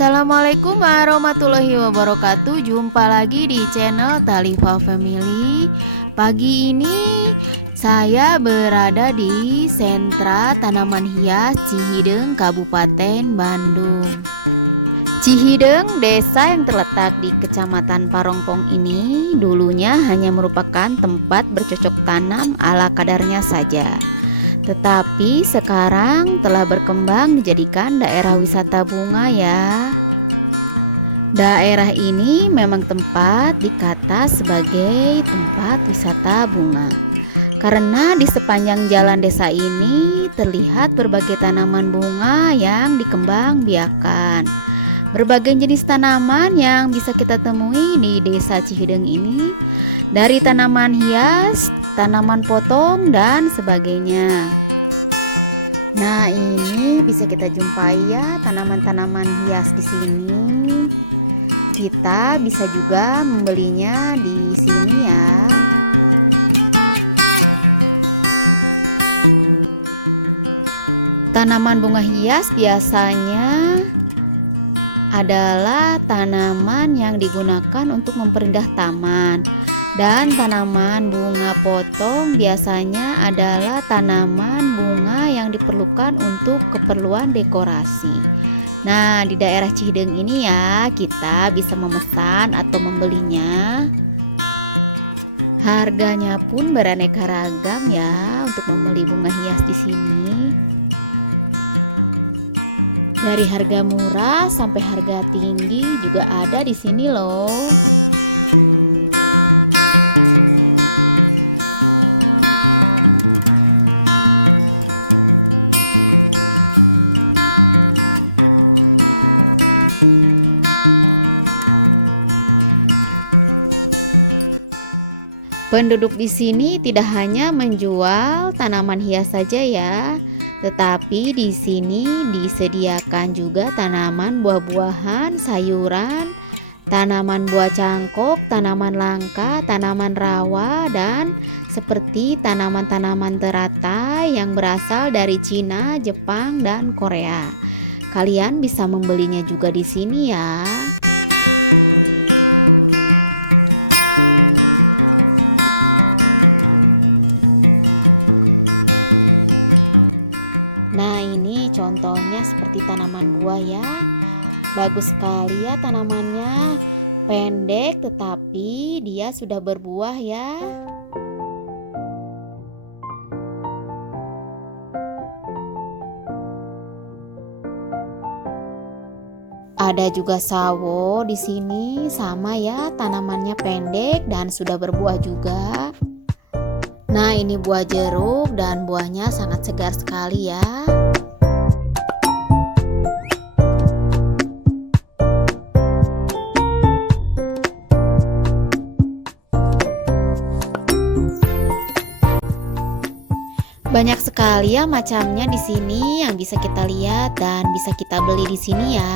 Assalamualaikum warahmatullahi wabarakatuh. Jumpa lagi di channel Talifa Family. Pagi ini saya berada di sentra tanaman hias Cihideng, Kabupaten Bandung. Cihideng, desa yang terletak di Kecamatan Parongpong ini dulunya hanya merupakan tempat bercocok tanam ala kadarnya saja. Tetapi sekarang telah berkembang dijadikan daerah wisata bunga ya. Daerah ini memang tempat dikata sebagai tempat wisata bunga karena di sepanjang jalan desa ini terlihat berbagai tanaman bunga yang dikembangbiakan. Berbagai jenis tanaman yang bisa kita temui di desa Cihideng ini, dari tanaman hias, tanaman potong, dan sebagainya. Nah, ini bisa kita jumpai ya tanaman-tanaman hias di sini. Kita bisa juga membelinya di sini ya. Tanaman bunga hias biasanya adalah tanaman yang digunakan untuk memperindah taman. Dan tanaman bunga potong biasanya adalah tanaman bunga yang diperlukan untuk keperluan dekorasi. Nah, di daerah Cihideng ini ya, kita bisa memesan atau membelinya. Harganya pun beraneka ragam ya untuk membeli bunga hias di sini. Dari harga murah sampai harga tinggi juga ada di sini loh. Penduduk di sini tidak hanya menjual tanaman hias saja ya, tetapi di sini disediakan juga tanaman buah-buahan, sayuran, tanaman buah cangkok, tanaman langka, tanaman rawa, dan seperti tanaman-tanaman teratai yang berasal dari Cina, Jepang, dan Korea. Kalian bisa membelinya juga di sini ya. Nah, ini contohnya seperti tanaman buah ya. Bagus sekali ya tanamannya. Pendek tetapi dia sudah berbuah ya. Ada juga sawo di sini, sama ya, tanamannya pendek dan sudah berbuah juga. Nah, ini buah jeruk dan buahnya sangat segar sekali ya. Banyak sekali ya macamnya di sini yang bisa kita lihat dan bisa kita beli di sini ya.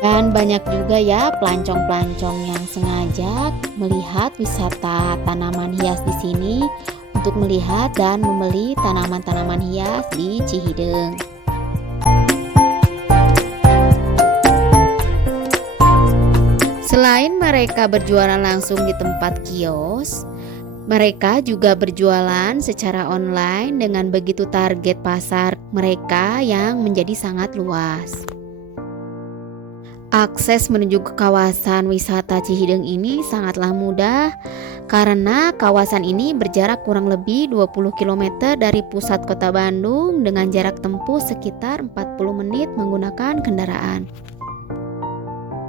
Dan banyak juga ya pelancong-pelancong yang sengaja melihat wisata tanaman hias di sini untuk melihat dan membeli tanaman-tanaman hias di Cihideng. Selain mereka berjualan langsung di tempat kios, mereka juga berjualan secara online dengan begitu target pasar mereka yang menjadi sangat luas. Akses menuju ke kawasan wisata Cihideng ini sangatlah mudah karena kawasan ini berjarak kurang lebih 20 km dari pusat kota Bandung dengan jarak tempuh sekitar 40 menit menggunakan kendaraan.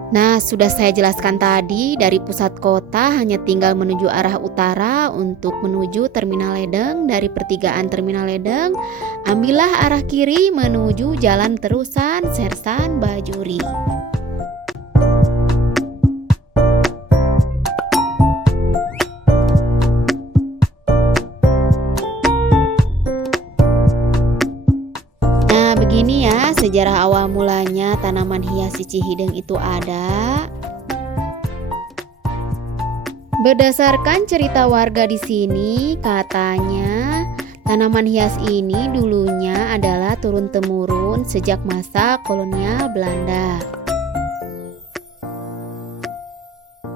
Nah, sudah saya jelaskan tadi, dari pusat kota hanya tinggal menuju arah utara untuk menuju Terminal Ledeng. Dari pertigaan Terminal Ledeng, ambillah arah kiri menuju Jalan Terusan Sersan Bajuri. Begini ya, sejarah awal mulanya tanaman hias di Cihideng itu ada. Berdasarkan cerita warga di sini, katanya tanaman hias ini dulunya adalah turun-temurun sejak masa kolonial Belanda.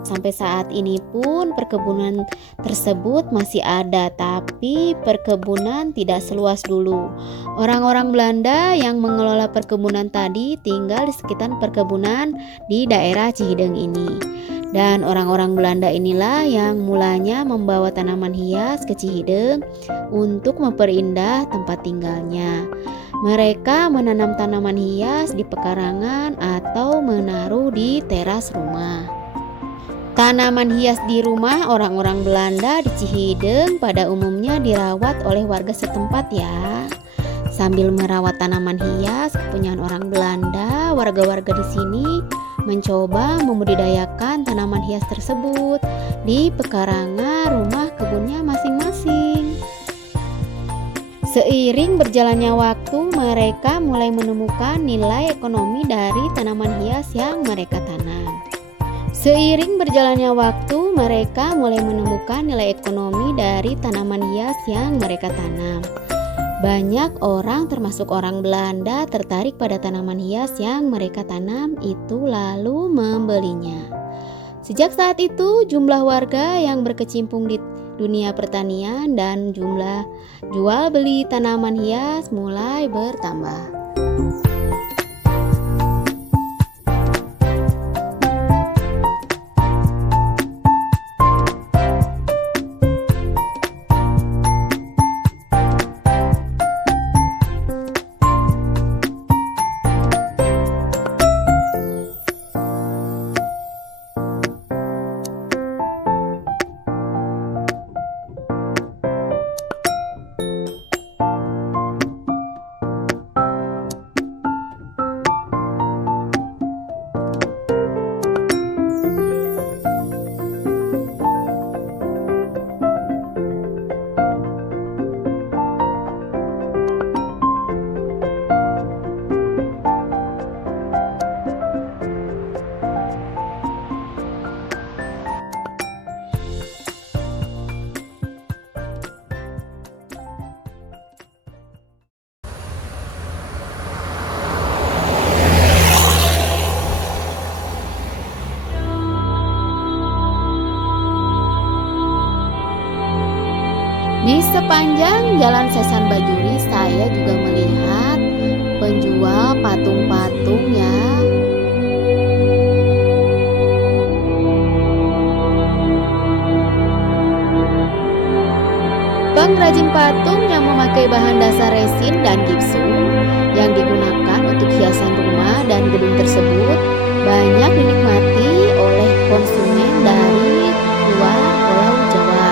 Sampai saat ini pun perkebunan tersebut masih ada, tapi perkebunan tidak seluas dulu. Orang-orang Belanda yang mengelola perkebunan tadi tinggal di sekitar perkebunan di daerah Cihideng ini. Dan orang-orang Belanda inilah yang mulanya membawa tanaman hias ke Cihideng untuk memperindah tempat tinggalnya. Mereka menanam tanaman hias di pekarangan atau menaruh di teras rumah. Tanaman hias di rumah orang-orang Belanda di Cihideng pada umumnya dirawat oleh warga setempat ya. Sambil merawat tanaman hias kepunyaan orang Belanda, warga-warga di sini mencoba membudidayakan tanaman hias tersebut di pekarangan rumah kebunnya masing-masing. Seiring berjalannya waktu, mereka mulai menemukan nilai ekonomi dari tanaman hias yang mereka tanam. Seiring berjalannya waktu, mereka mulai menemukan nilai ekonomi dari tanaman hias yang mereka tanam. Banyak orang termasuk orang Belanda tertarik pada tanaman hias yang mereka tanam itu lalu membelinya. Sejak saat itu, jumlah warga yang berkecimpung di dunia pertanian dan jumlah jual beli tanaman hias mulai bertambah. Di sepanjang Jalan Sersan Bajuri saya juga melihat penjual patung-patung ya. Pengrajin patung yang memakai bahan dasar resin dan gipsum yang digunakan untuk hiasan rumah dan gedung tersebut banyak dinikmati oleh konsumen dari luar Pulau Jawa.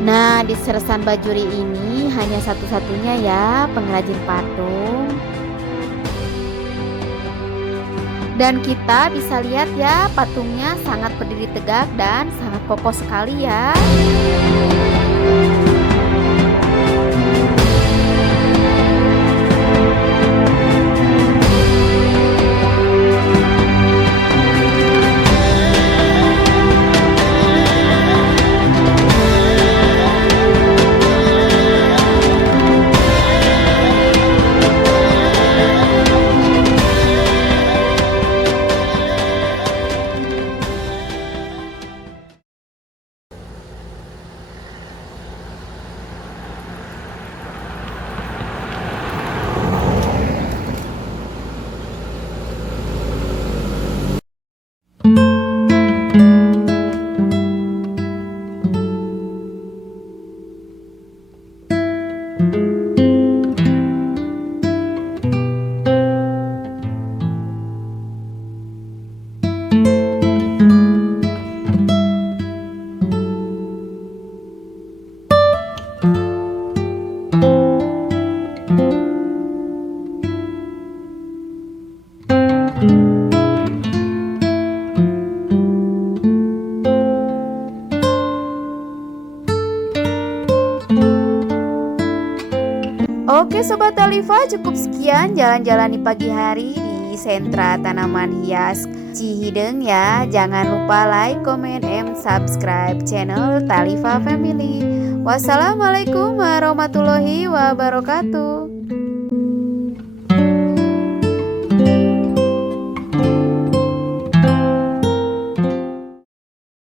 Nah, di Sersan Bajuri ini hanya satu-satunya ya pengrajin patung. Dan kita bisa lihat ya, patungnya sangat berdiri tegak dan sangat kokoh sekali ya. Talifa, cukup sekian jalan-jalan di pagi hari di sentra tanaman hias Cihideng ya. Jangan lupa like, comment, and subscribe channel Talifa Family. Wassalamualaikum warahmatullahi wabarakatuh.